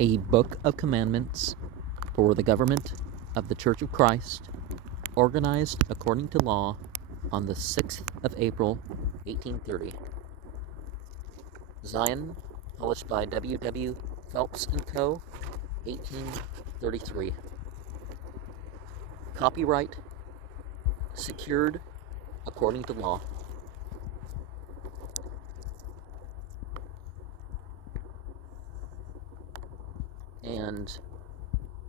a book of commandments for the government of the Church of Christ, organized according to law on the 6th of April, 1830. Zion, published by W. Phelps & Co., 1833. Copyright, secured according to law. And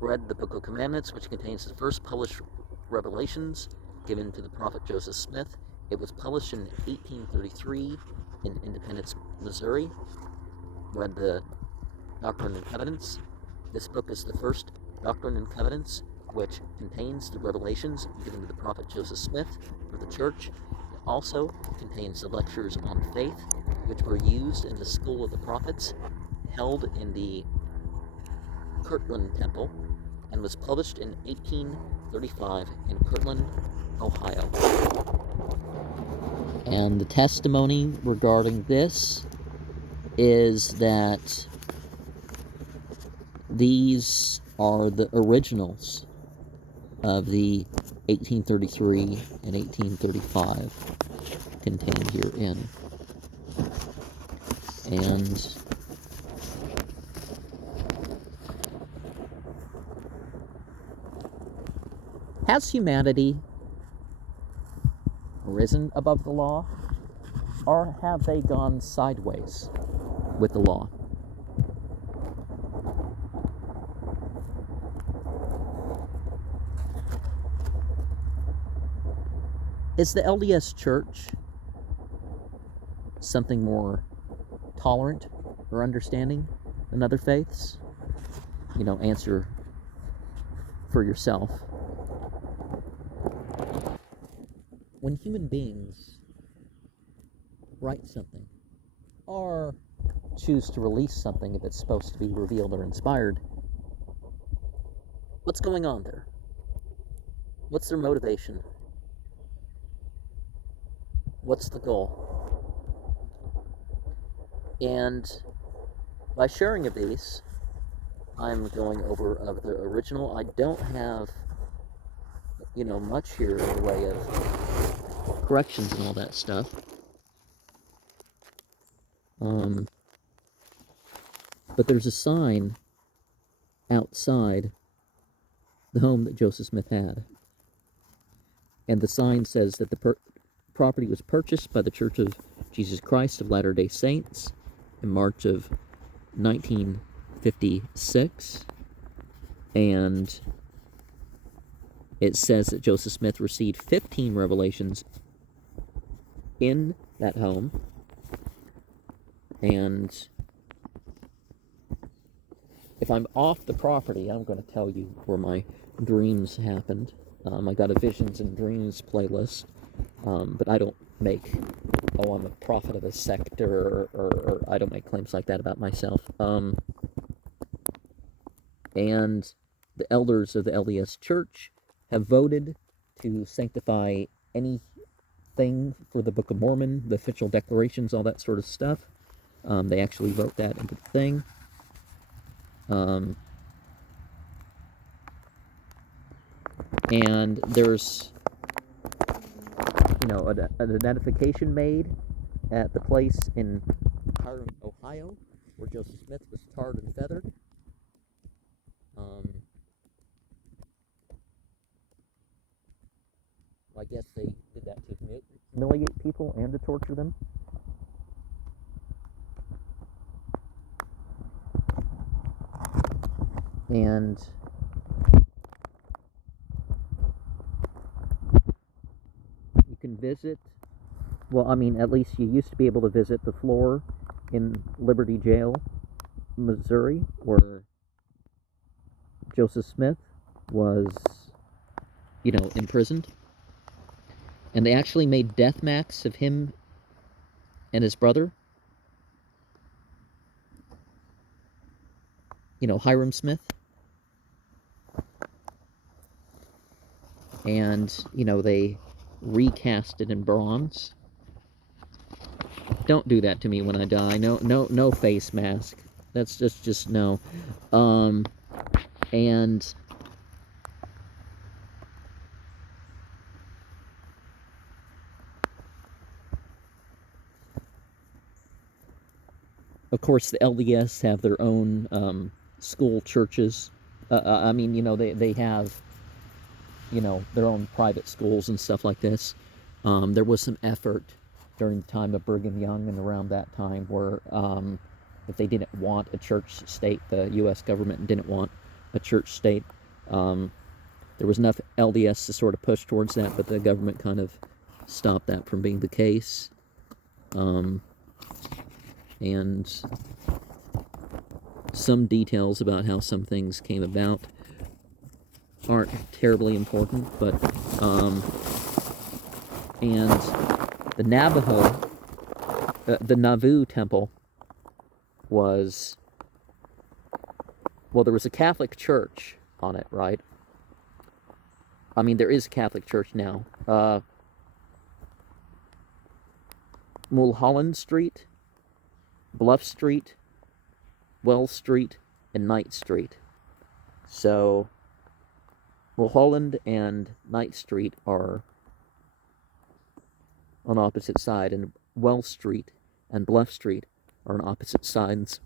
read the Book of Commandments, which contains the first published revelations given to the prophet Joseph Smith. It was published in 1833 in Independence, Missouri. Read the Doctrine and Covenants. This book is the first Doctrine and Covenants, which contains the revelations given to the prophet Joseph Smith for the church. It also contains the lectures on faith, which were used in the School of the Prophets, held in the Kirtland Temple, and was published in 1835 in Kirtland, Ohio. And the testimony regarding this is that these are the originals of the 1833 and 1835 contained herein. And has humanity risen above the law, or have they gone sideways with the law? Is the LDS Church something more tolerant or understanding than other faiths? Answer for yourself. When human beings write something or choose to release something if it's supposed to be revealed or inspired, what's going on there? What's their motivation? What's the goal? And by sharing of these, I'm going over of the original. I don't have, much here in the way of corrections and all that stuff. But there's a sign outside the home that Joseph Smith had. And the sign says that the property was purchased by the Church of Jesus Christ of Latter-day Saints in March of 1956. And it says that Joseph Smith received 15 revelations in that home. And if I'm off the property, I'm going to tell you where my dreams happened. I got a Visions and Dreams playlist, but I don't make, I'm a prophet of a sector, or I don't make claims like that about myself. And the elders of the LDS Church have voted to sanctify anything for the Book of Mormon, the official declarations, all that sort of stuff. They actually wrote that into the thing. And there's, an identification made at the place in Hiram, Ohio, where Joseph Smith was tarred and feathered. I guess they did that to humiliate people and to torture them. And you can visit, at least you used to be able to visit the floor in Liberty Jail, Missouri, where Joseph Smith was, imprisoned. And they actually made death masks of him and his brother, Hiram Smith. And, they recast it in bronze. Don't do that to me when I die. No face mask. That's just no. Um, and of course, the LDS have their own school churches. I mean, they have, their own private schools and stuff like this. There was some effort during the time of Brigham Young and around that time where if they didn't want a church state, the U.S. government didn't want a church state. There was enough LDS to sort of push towards that, but the government kind of stopped that from being the case. And some details about how some things came about aren't terribly important, but and the Navajo, the Nauvoo temple was, well, there was a Catholic church on it, right? I mean, there is a Catholic church now. Mulholland Street, Bluff Street, Wells Street, and Knight Street. So, Mulholland and Knight Street are on opposite sides, and Wells Street and Bluff Street are on opposite sides.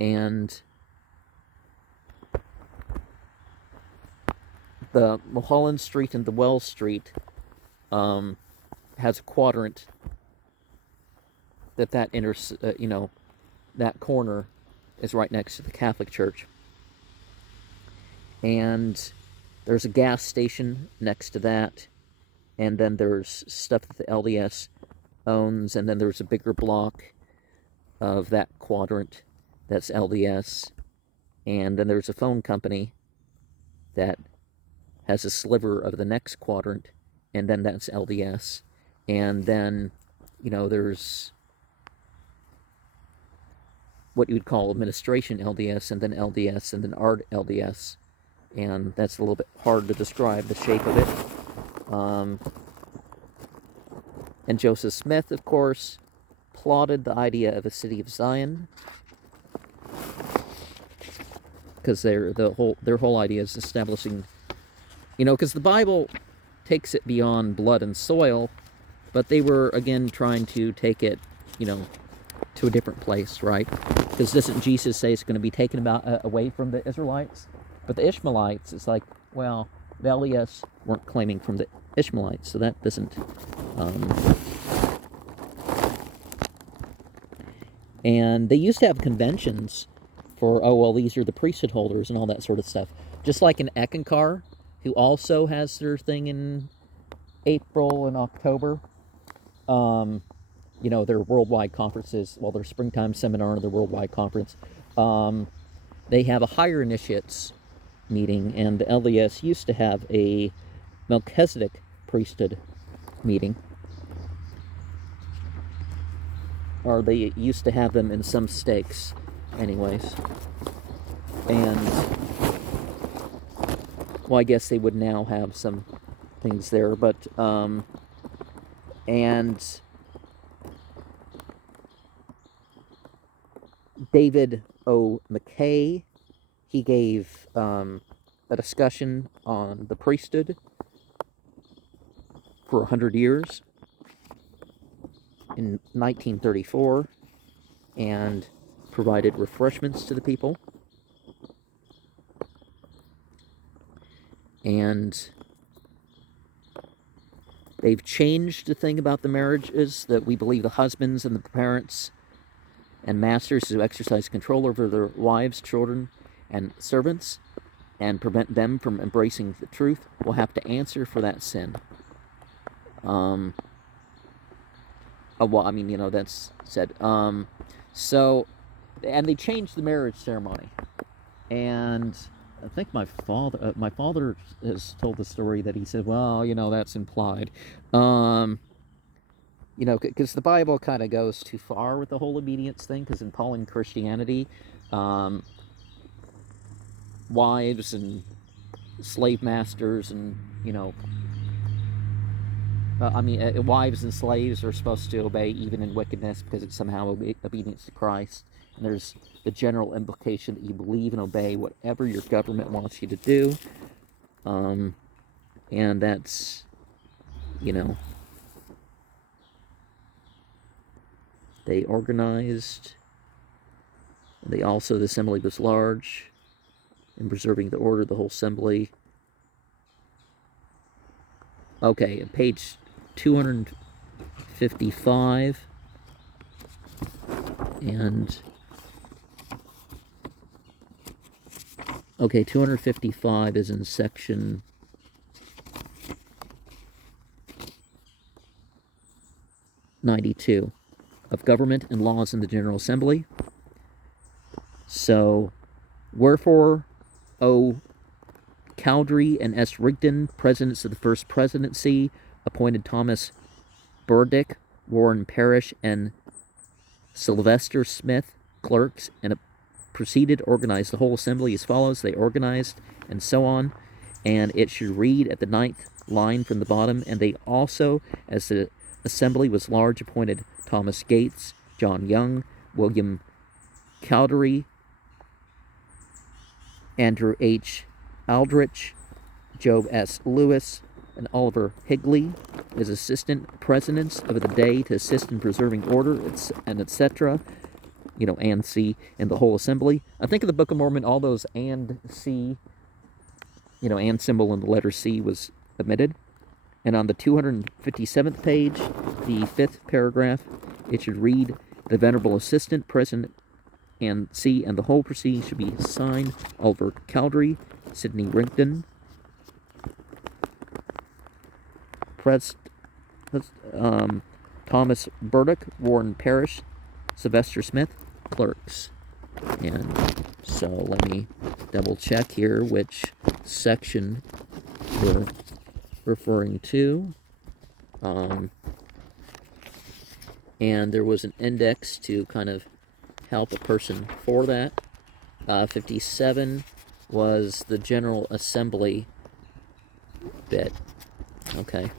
And the Mulholland Street and the Wells Street has a quadrant that that corner is right next to the Catholic Church. And there's a gas station next to that, and then there's stuff that the LDS owns, and then there's a bigger block of that quadrant that's LDS, and then there's a phone company that has a sliver of the next quadrant, and then that's LDS, and then, there's what you would call administration LDS, and then LDS, and then art LDS, and that's a little bit hard to describe the shape of it. And Joseph Smith, of course, plotted the idea of a city of Zion, because their whole idea is establishing, because the Bible takes it beyond blood and soil, but they were again trying to take it, to a different place, right? Because doesn't Jesus say it's going to be taken away from the Israelites? But the Ishmaelites, it's like, well, the LDS weren't claiming from the Ishmaelites, so that doesn't. And they used to have conventions for, these are the priesthood holders and all that sort of stuff. Just like in Eckankar, who also has their thing in April and October. Their worldwide conferences, their springtime seminar and their worldwide conference. They have a higher initiates meeting, and the LDS used to have a Melchizedek priesthood meeting. Or they used to have them in some stakes, anyways. And, I guess they would now have some things there, but, and David O. McKay, he gave a discussion on the priesthood for 100 years in 1934 and provided refreshments to the people. And they've changed the thing about the marriages, that we believe the husbands and the parents and masters who exercise control over their wives, children, and servants, and prevent them from embracing the truth, will have to answer for that sin. That's said. So, and they changed the marriage ceremony. And I think my father has told the story that he said, well, that's implied. Because the Bible kind of goes too far with the whole obedience thing, because in Pauline Christianity, wives and slave masters and, wives and slaves are supposed to obey even in wickedness, because it's somehow obedience to Christ. And there's the general implication that you believe and obey whatever your government wants you to do. And that's, you know, they organized. They also, the assembly was large in preserving the order of the whole assembly. Okay, page 255. And okay, 255 is in section 92 of government and laws in the General Assembly. So, wherefore, O. Cowdery and S. Rigdon, presidents of the first presidency, appointed Thomas Burdick, Warren Parrish, and Sylvester Smith, clerks, and proceeded to organize the whole assembly as follows. They organized, and so on, and it should read at the 9th line from the bottom. And they also, as the assembly was large, appointed Thomas Gates, John Young, William Cowdery, Andrew H. Aldrich, Job S. Lewis, and Oliver Higley as assistant presidents of the day to assist in preserving order, and etc. You know, and C in the whole assembly. I think in the Book of Mormon, all those and C, you know, and symbol in the letter C was omitted. And on the 257th page, the 5th paragraph, it should read, the venerable assistant president and C and the whole proceeding should be signed Oliver Cowdery, Sidney Rigdon, Thomas Burdick, Warren Parrish, Sylvester Smith, clerks. And so let me double check here which section we're referring to. And there was an index to kind of help a person for that. 57 was the General Assembly bit. Okay.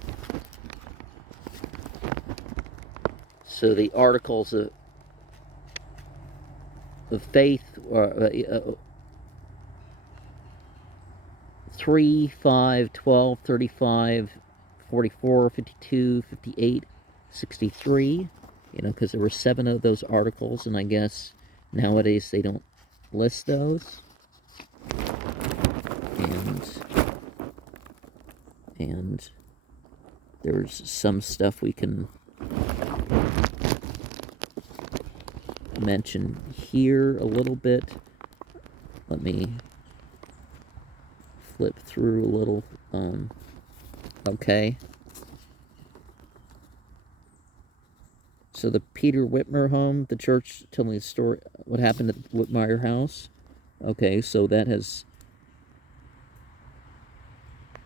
So the Articles of Faith, 3, 5, 12, 35, 44, 52, 58, 63, you know, because there were 7 of those articles, and I guess nowadays they don't list those. And there's some stuff we can mention here a little bit. Let me flip through a little. Okay. So the Peter Whitmer home, the church telling the story, what happened at the Whitmire house. Okay, so that has,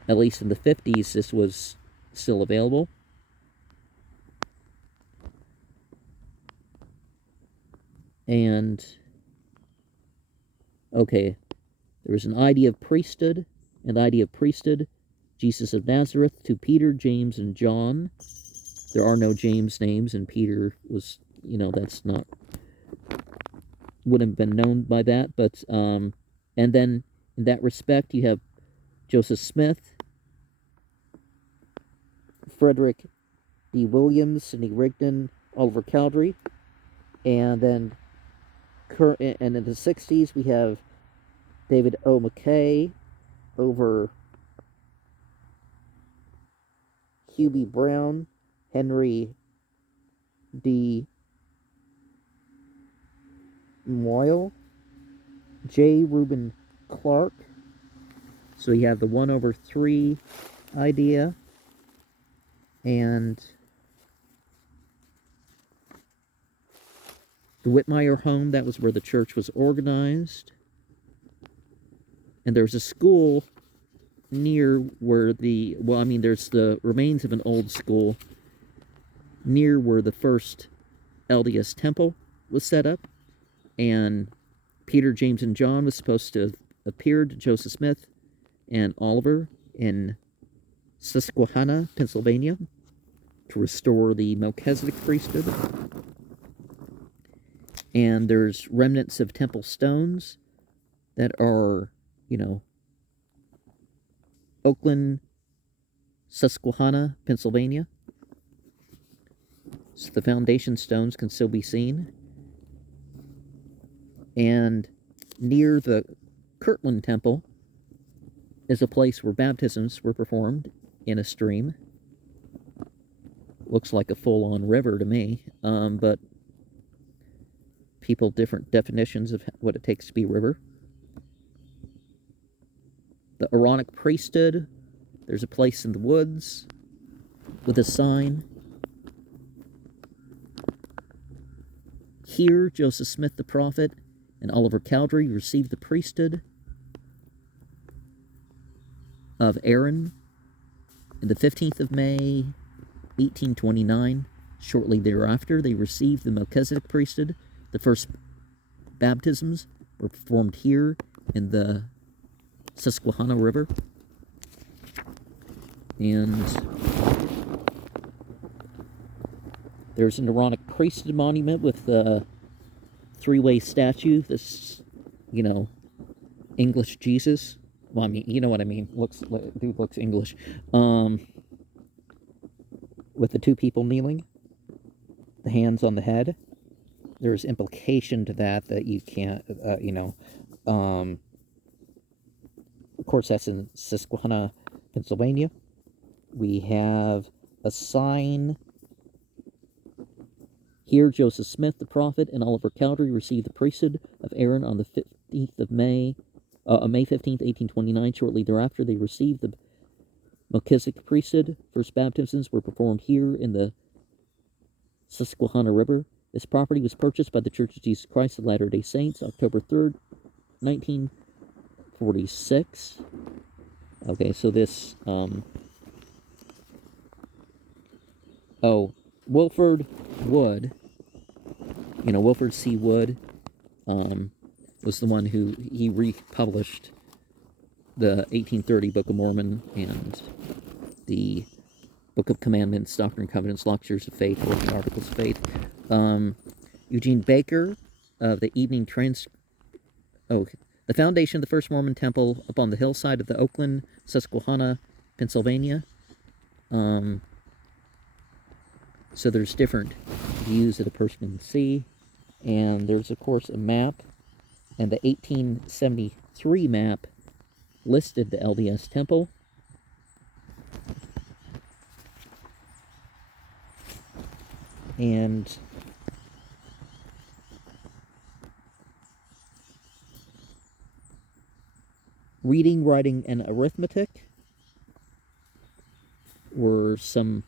at least in the 50s, this was still available. And, okay, there was an idea of priesthood, Jesus of Nazareth, to Peter, James, and John. There are no James names, and Peter was, you know, that's not, wouldn't have been known by that, but, and then, in that respect, you have Joseph Smith, Frederick D. Williams, Sidney Rigdon, Oliver Cowdery, and then, and in the 60s, we have David O. McKay over Hugh B. Brown, Henry D. Moyle, J. Reuben Clark. So you have the 1/3 idea, and the Whitmire home, that was where the church was organized. And there's a school near where the, well, I mean, there's the remains of an old school near where the first LDS temple was set up. And Peter, James, and John was supposed to have appeared to Joseph Smith and Oliver in Susquehanna, Pennsylvania, to restore the Melchizedek priesthood. And there's remnants of temple stones that are, Oakland, Susquehanna, Pennsylvania. So the foundation stones can still be seen. And near the Kirtland Temple is a place where baptisms were performed in a stream. Looks like a full-on river to me, but people different definitions of what it takes to be a river. The Aaronic priesthood, there's a place in the woods with a sign. Here, Joseph Smith the prophet and Oliver Cowdery received the priesthood of Aaron on the 15th of May, 1829. Shortly thereafter, they received the Melchizedek priesthood. The first baptisms were performed here in the Susquehanna River. And there's an Aaronic priesthood monument with a three-way statue. This, English Jesus. Well, I mean, you know what I mean. Dude looks English. With the two people kneeling, the hands on the head. There's implication to that you can't, of course, that's in Susquehanna, Pennsylvania. We have a sign here. Joseph Smith, the prophet, and Oliver Cowdery received the priesthood of Aaron on the 15th of May, May 15th, 1829. Shortly thereafter, they received the Melchizedek priesthood. First baptisms were performed here in the Susquehanna River. This property was purchased by the Church of Jesus Christ of Latter-day Saints, October 3rd, 1946. Okay, so this, Wilford Wood, Wilford C. Wood, was the one who, he republished the 1830 Book of Mormon and the Book of Commandments, Doctrine and Covenants, Lectures of Faith, Working Articles of Faith. Eugene Baker of the Evening the foundation of the first Mormon temple upon the hillside of the Oakland, Susquehanna, Pennsylvania. So there's different views that a person can see. And there's, of course, a map. And the 1873 map listed the LDS temple. And reading, writing, and arithmetic were some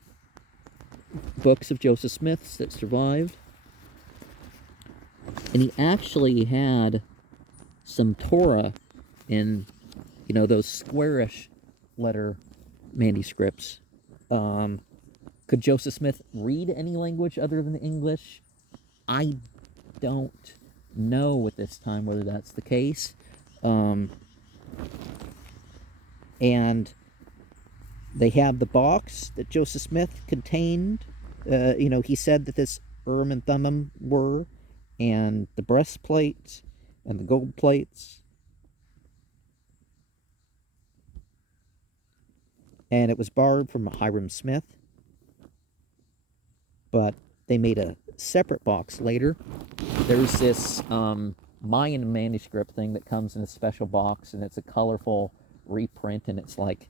books of Joseph Smith's that survived. And he actually had some Torah in, those squarish letter manuscripts. Could Joseph Smith read any language other than English? I don't know at this time whether that's the case. And they have the box that Joseph Smith contained. He said that this Urim and Thummim were, and the breastplates and the gold plates. And it was borrowed from Hiram Smith. But they made a separate box later. There's this Mayan manuscript thing that comes in a special box, and it's a colorful reprint, and it's like,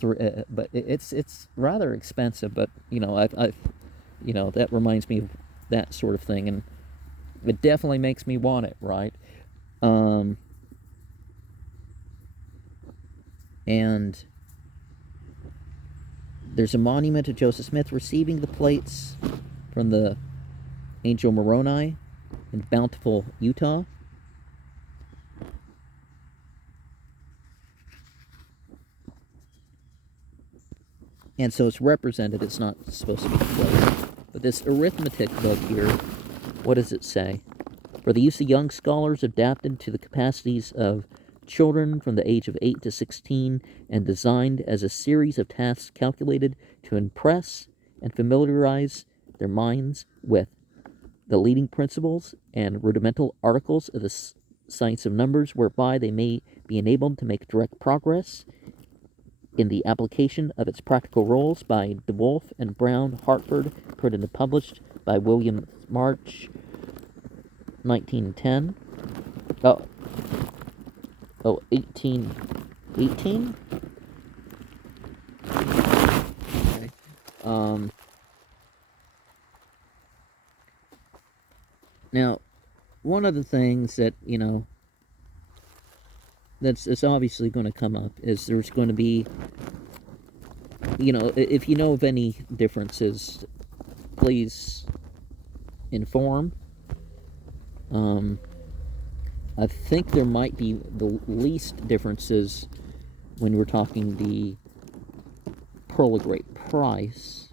but it's rather expensive. But that reminds me of that sort of thing, and it definitely makes me want it, right? And there's a monument to Joseph Smith receiving the plates from the Angel Moroni in Bountiful, Utah. And so it's represented. It's not supposed to be displayed. But this arithmetic book here, what does it say? For the use of young scholars, adapted to the capacities of children from the age of 8 to 16, and designed as a series of tasks calculated to impress and familiarize their minds with the leading principles and rudimental articles of the science of numbers, whereby they may be enabled to make direct progress in the application of its practical roles, by DeWolf and Brown, Hartford, printed and published by William March, 1910. Oh, 1818? Okay. Now, one of the things that, it's obviously going to come up is there's going to be, if you know of any differences, please inform. I think there might be the least differences when we're talking the pearl of great price.